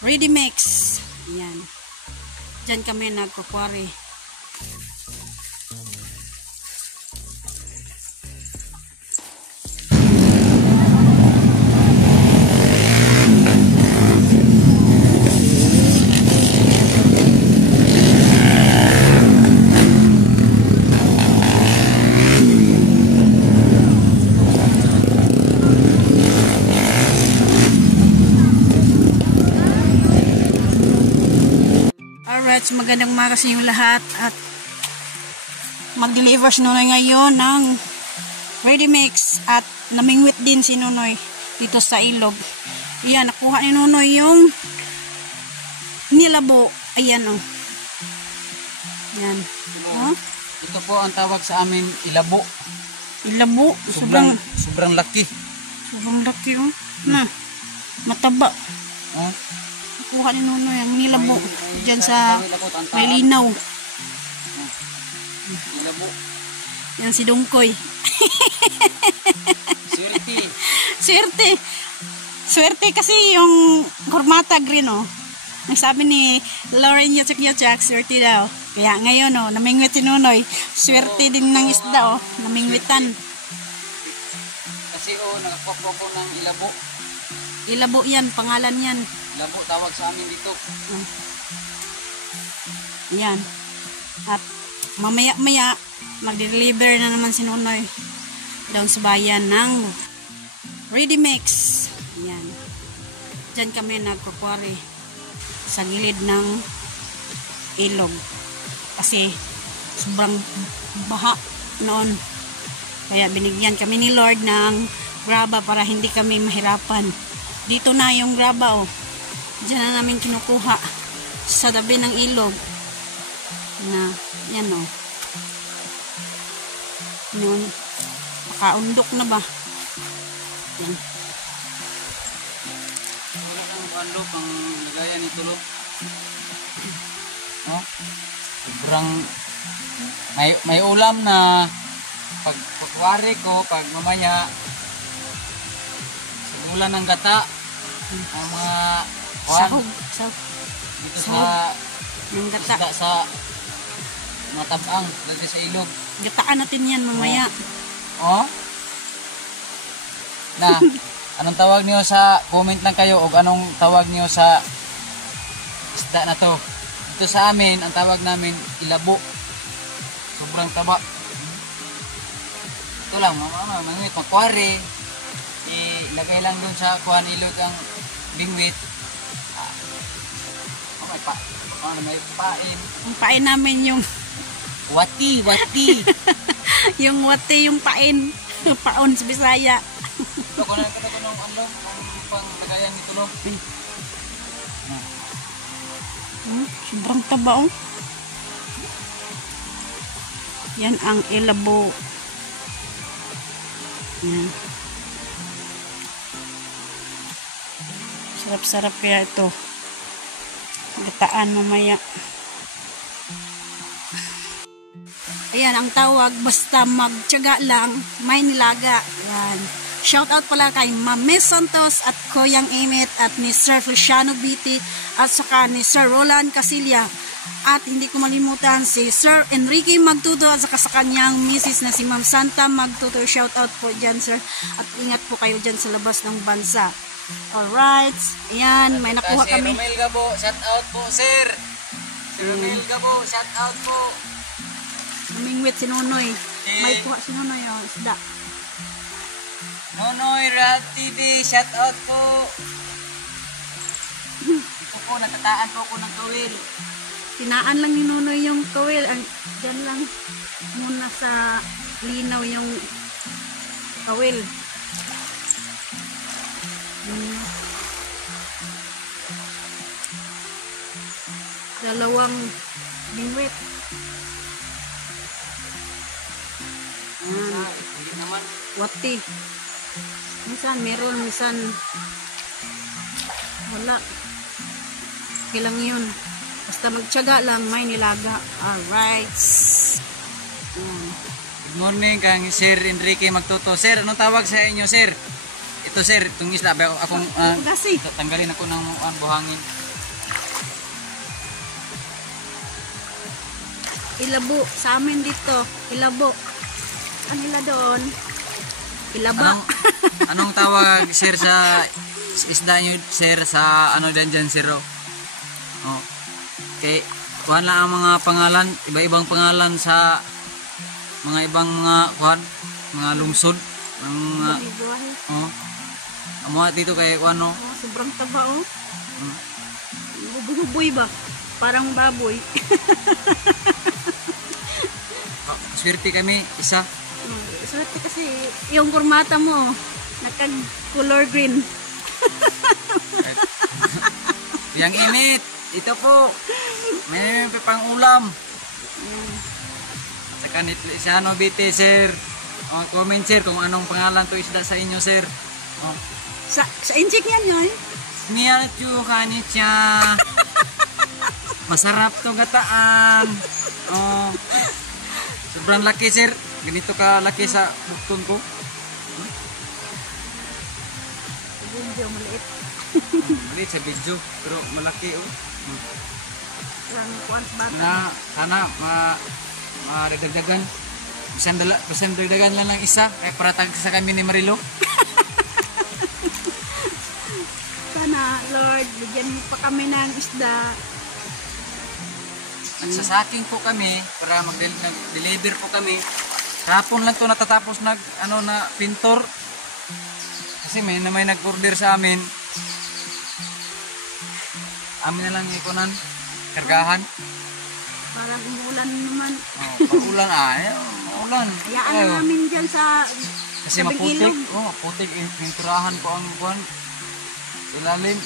ready mix. Yan. Diyan kami nagkukwari. Alright, so magandang umaga sa inyo lahat at mag-deliver si Nonoy ngayon ng ready mix at namingwit din si Nonoy dito sa ilog. Ayan, nakuha ni Nonoy yung nilabo. Ayan o. Ayan. Oh. Ito po ang tawag sa amin, ilabo. Ilabo. Sobrang laki. Sobrang laki o. Na, mataba. Oh. Nakuha ni Nonoy ang nilabo dyan sa may linaw. Ilabo. Yan si Dungkoy. Swerte. Swerte. Swerte kasi yung hormata green oh. Nagsabi ni Lauren Yachak, swerte daw. Kaya ngayon oh, namingwit si Nonoy. Swerte din ng isda oh, namingwitan. Kasi oh, nakakuha ko ng ilabo. Ilabo yan, pangalan yan. Ilabo tawag sa amin dito. Yan. At mamaya-maya mag-deliver na naman si Nonoy doon sa bayan ng ready mix. Yan. Diyan kami nagkukwari sa gilid ng ilog. Kasi sobrang baha noon. Kaya binigyan kami ni Lord ng graba para hindi kami mahirapan. Dito na yung graba oh. Diyan na namin kinukuha sa tabi ng ilog. Na, yan o. Noon, makaundok na ba? Yan. Wala kang bando pang lagaya ni tulo. No? Sobrang may ulam na pagkuwari ko, pag mamaya simulan ng gata ang mga Sahog. dito sa Yung gata. isda sa matabang dito sa ilog. Gataan natin yan mamaya. Oh? Na, anong tawag niyo sa comment lang kayo o anong tawag niyo sa isda na to? Ito sa amin, ang tawag namin ilabo. Sobrang taba. Ito lang, mangwit, makwari. Ilagay lang dun sa kuhan ilog ang bingwit. May pain. Ang pain namin yung Wati. yung wati, yung pain. Paon sa Bisaya. Ito ko na ng ano, ang panglagayan nito lo. Sobrang taba oh. Yan ang ilabo. Yan. Sarap-sarap kaya ito. Gataan mamaya. Ayan, ang tawag, basta magtiyaga lang, may nilaga. Ayan. Shout out pala kay Ma'am Santos at Koyang Emmet at ni Sir Feliciano Biti at saka ni Sir Roland Casilya. At hindi ko malimutan si Sir Enrique Magtuto at saka sa kanyang misis na si Ma'am Santa Magtuto. Shout out po dyan, sir. At ingat po kayo dyan sa labas ng bansa. Alright. Ayan, may nakuha kami. Sir Romel Gabo, shout out po, sir. Sir Romel Gabo, shout out po. Namingwit si Nonoy. May kuha si Nonoy yung isda. Nonoy Rap TV, shout out po. Ito po, natataan po ko ng kawil. Tinaan lang ni Nonoy yung kawil. Diyan lang muna sa linaw yung kawil. Dalawang bingwit. Hindi naman. Wati. Minsan meron, minsan wala. Kailang yun. Basta magtiyaga lang, may nilaga. Alright. Good morning kang Sir Enrique Magtuto. Sir, anong tawag sa inyo, sir? Ito, sir, itong isla. Akong Pagasi. tanggalin ako ng buhangin. Ilabo. Sa amin dito, ilabo. Ano nila doon? Ilaba. Anong tawag, sir, sa isda nyo, sir, sa ano dyan, sir? Oh. Okay. Kuhan lang ang mga pangalan, iba-ibang pangalan sa mga ibang mga lungsod. Mga, amo dito kay ano? Sobrang taba, oh. Bubuy ba? Parang baboy. Swerte kami, isa. Swerte kasi yung kurmata mo, nagka-color green. Yang init, ito po. May pang ulam. Saka si ano, BT, sir. Comment, sir, kung anong pangalan to isda sa inyo, sir. Sa inchik yan yun? Niyachu kanicha. Masarap to gataan. Sobrang laki, sir. Ganito ka laki sa bukton ko. Video maliit. Maliit sa video, pero malaki, oh. Sana maridagdagan. Bisan dagdagan lang ng isa, kaya para tag sa kami ni Marilo. Sana, Lord, bigyan mo pa kami ng isda. Nagsasaking po kami para mag-deliver po kami. Hapon lang to natatapos na pintor. Kasi may nag-order sa amin. Amin na lang ikunan, kargahan. Parang umulan naman. Pag-ulan ulan. Hayaan na namin dyan sa kasi maputik. Maputik. Pinturahan ko ang buwan. Ilalim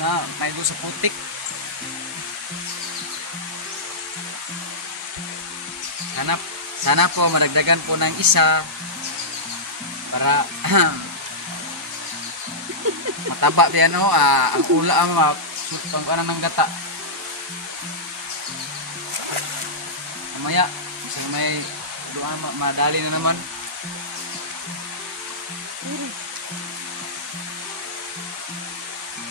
na may doon sa putik. Sana po madagdagan po ng isa para mataba diyan ang ula pang ano ng gata. Mamaya kasi may doon madali na naman.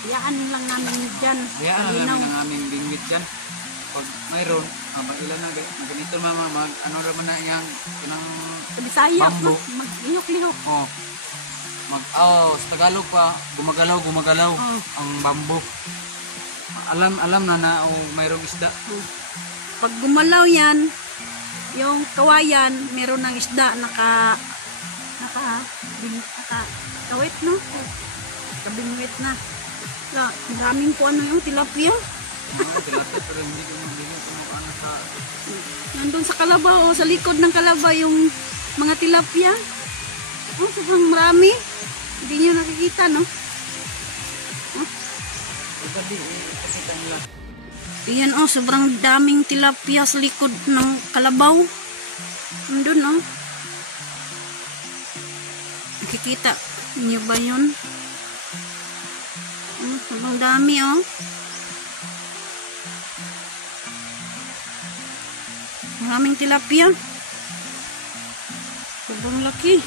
Hayaan lang namin dyan. Hayaan lang namin bingwit dyan. Pag mayroon, pag ilan na ganito ano naman na yung Bisaya, bambo. mag-lihok-lihok. Sa Tagalog pa, gumagalaw ang bambo. Alam na mayroong isda. Pag gumalaw yan, yung kawayan, meron ng isda kawit, no? Kabingwit na. Maraming po yung tilapia. Tilapia, pero hindi ko ano sa... Nandun sa kalabaw, sa likod ng kalabaw yung mga tilapia. Sobrang marami. Hindi nyo nakikita, no? Ayan, sobrang daming tilapia sa likod ng kalabaw. Nandun, nakikita niyo ba yun? Sobrang dami, maraming tilapia. Sobrang laki.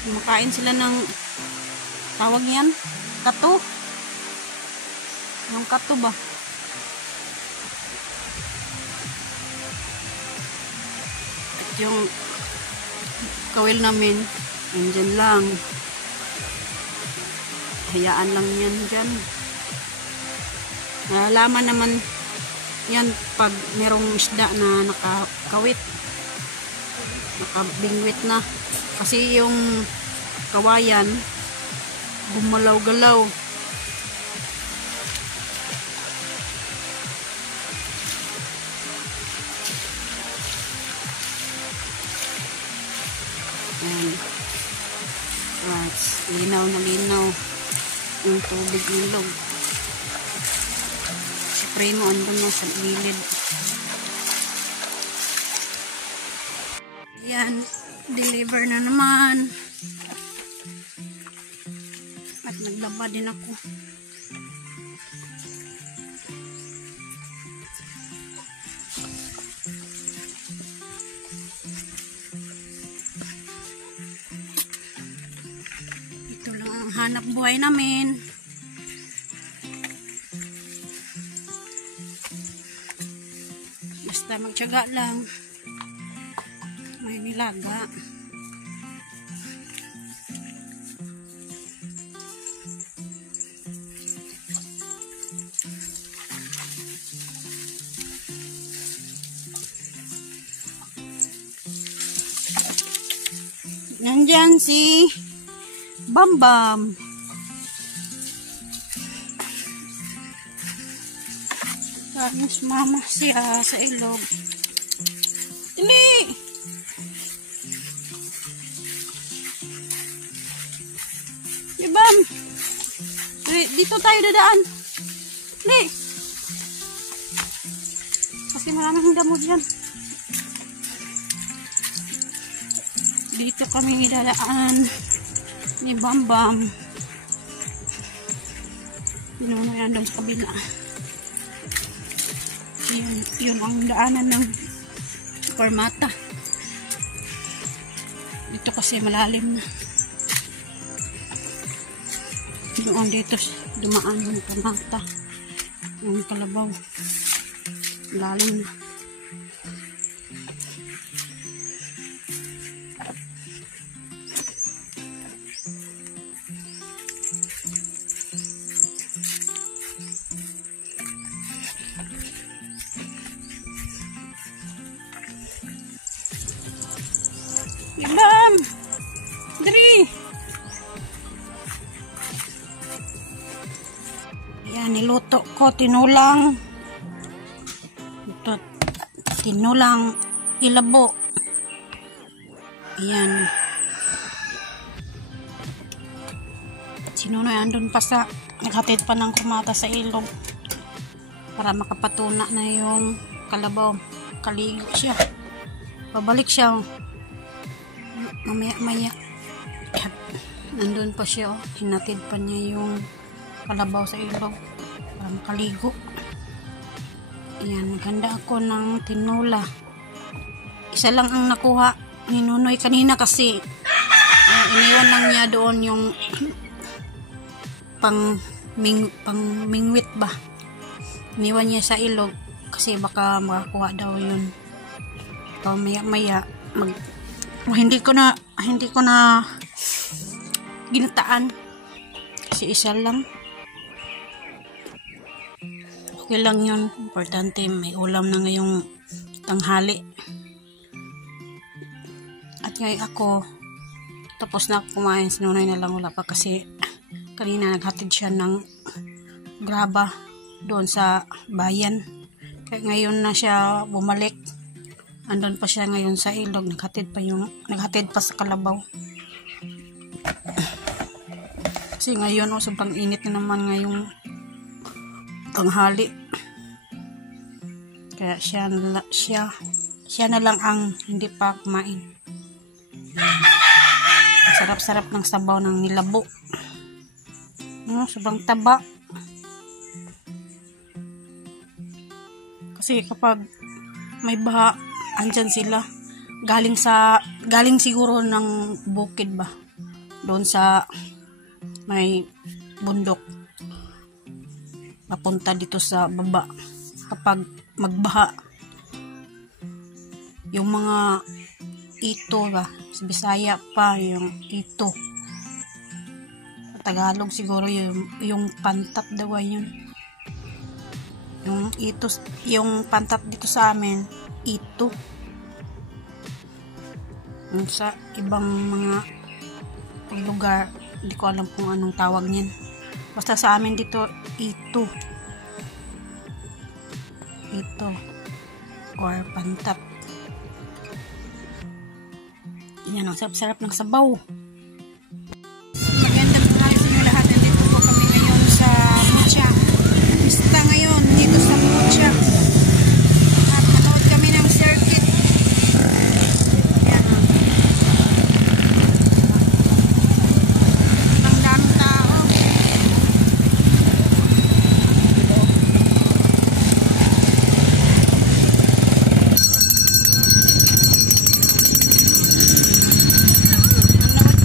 Kumakain sila ng tawag yan, kato. Yung kato ba? At yung kawil namin, andyan lang. Hayaan lang yan dyan. Nalalaman naman yan pag merong isda na nakakawit. Nakabingwit na. Kasi yung kawayan gumalaw-galaw. Ayan. Right. Linaw na linaw yung tubig ilog. Si Primo andun na sa gilid. Ayan. Deliver na naman. At naglaba din ako. Ito lang hanap buhay namin. Basta magtiyaga lang. May nilaga. Nandyan si Bambam. Tapos mama siya sa ilog. Dili! Si Bam! Dito tayo dadaan. Dili! Kasi maraming damo dyan. Dito kami idadaan ni Bambam. Pinuno yan doon sa kabila. Yun ang daanan ng Parmata. Dito kasi malalim na. Doon dito dumaan yung Parmata. Yung Kalabaw. Malalim na. Bam! Dri! Yan, niluto ko tinulang. Ito, tinulang ilabo. Ayan. Sinunoy andun pa sa naghatid pa ng kurmata sa ilog para makapatuna na yung kalabaw. Kaligig siya. Babalik siya. Mamaya nandun pa siya, oh. Hinatid pa niya yung kalabaw sa ilog para makaligo. Ayan, naghanda ako ng tinola. Isa lang ang nakuha ni Nunoy kanina kasi iniwan lang niya doon yung pang mingwit ba. Iniwan niya sa ilog kasi baka makakuha daw yun. So, maya hindi ko na ginataan kasi isa lang. Okay lang yun, importante may ulam na ngayong tanghali. At ngayon ako tapos na ako kumain, sinunay na lang, wala pa kasi kanina naghatid siya ng graba doon sa bayan, kaya ngayon na siya bumalik. Andun pa siya ngayon sa ilog, naghatid pa sa kalabaw. Kasi ngayon, sobrang init na naman ngayong tanghali. Kaya siya na lang ang hindi pa kumain. Sarap-sarap ng sabaw ng nilabo. Sobrang taba. Kasi kapag may baha, andyan sila. Galing siguro ng bukid ba. Doon sa may bundok. Papunta dito sa baba. Kapag magbaha, yung mga ito ba, sa Bisaya pa, yung ito. Sa Tagalog siguro yung pantat daw yun. Yung ito, yung pantat dito sa amin, ito. Sa ibang mga lugar, hindi ko alam kung anong tawag niyan. Basta sa amin dito, ito. Ito. Or pantat. Yan ang sarap-sarap ng sabaw. Magandang buhay sa inyo lahat. Nandito po kami ngayon sa Mucha. Pista ngayon dito sa Mucha. At nanood kami ng circuit. Yan. Ang daming tao. Nanood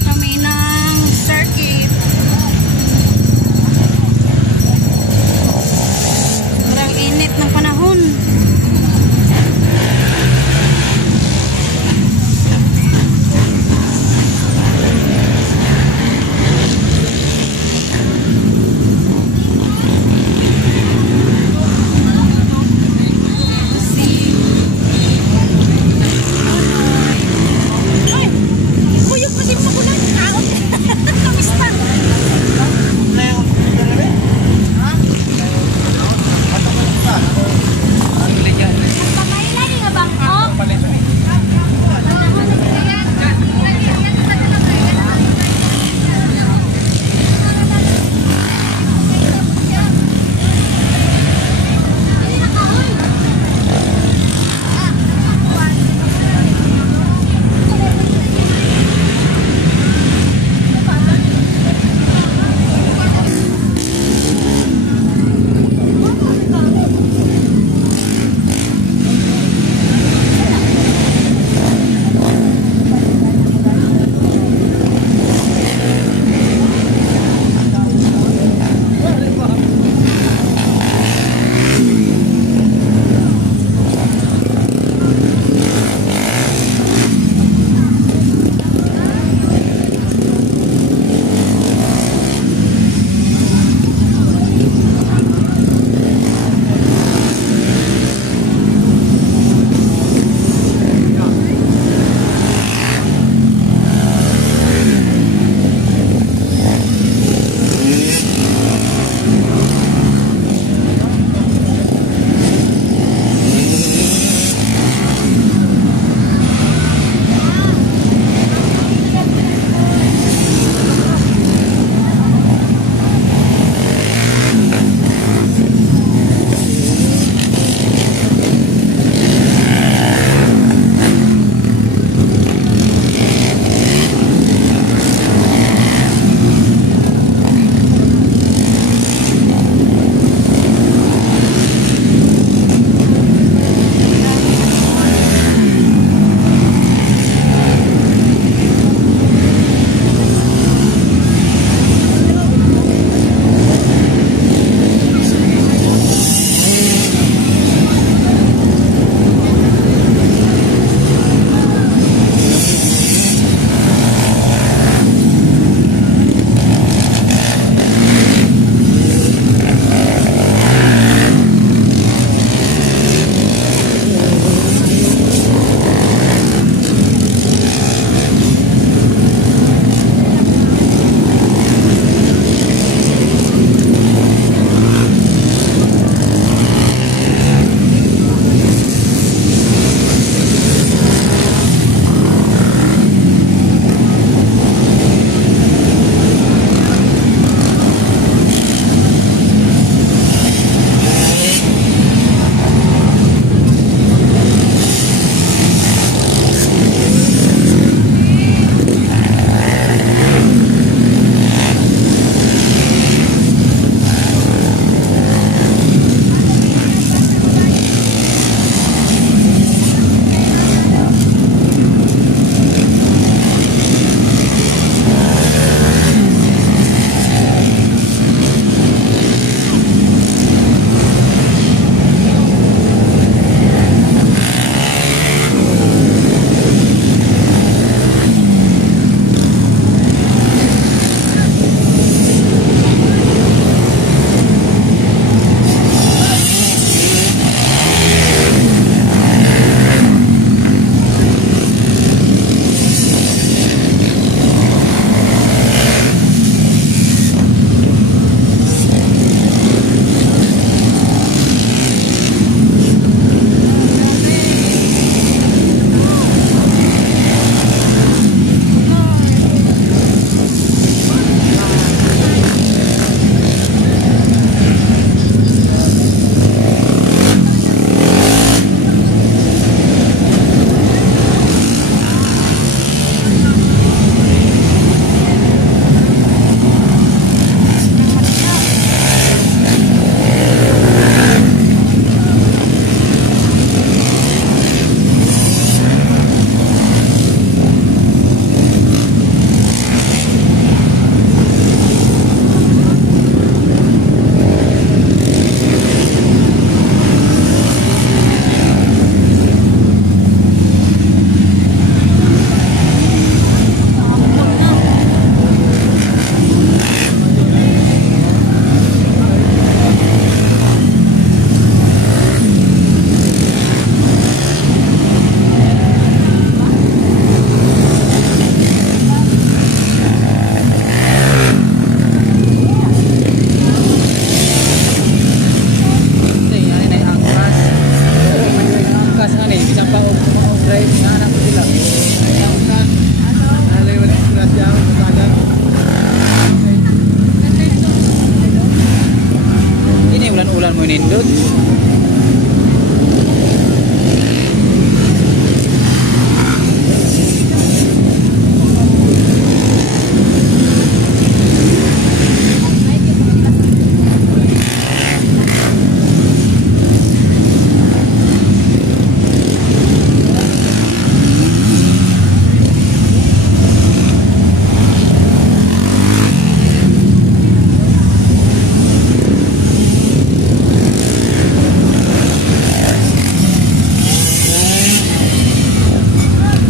nindot.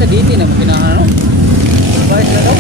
Dito na pinahano. Bayad na daw.